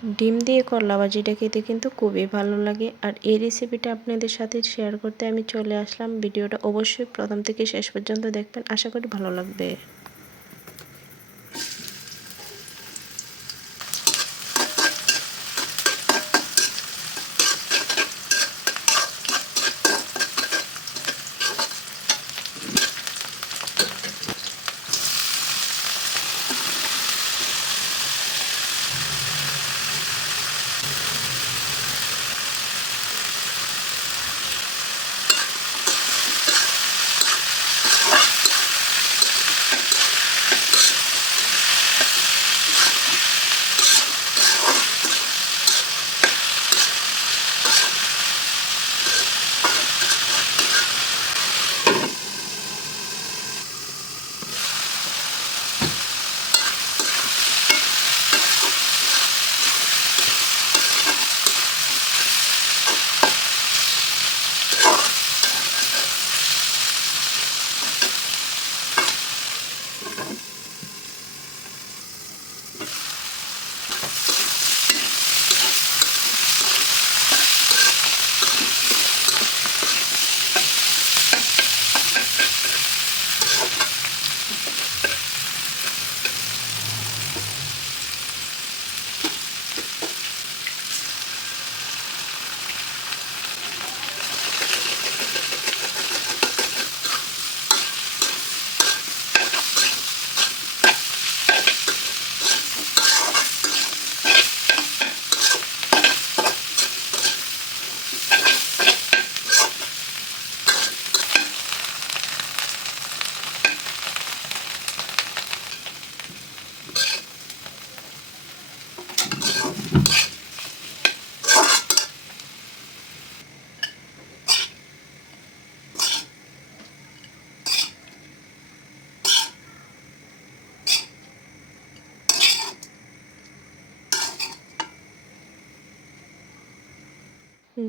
ডিম দিয়ে করলা ভাজিটা খেতে কিন্তু খুবই ভালো লাগে। আর এই রেসিপিটা আপনাদের সাথে শেয়ার করতে আমি চলে আসলাম। ভিডিওটা অবশ্যই প্রথম থেকে শেষ পর্যন্ত দেখবেন। আশা করি ভালো লাগবে।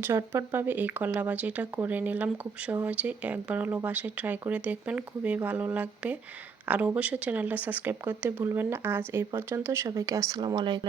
ঝটপটভাবে এই করলা ভাজিটা করে নিলাম খুব সহজে। একবার হলো বাসায় ট্রাই করে দেখবেন, খুবই ভালো লাগবে। আর অবশ্যই চ্যানেলটা সাবস্ক্রাইব করতে ভুলবেন না। আজ এই পর্যন্ত সবাইকে আসসালামু আলাইকুম।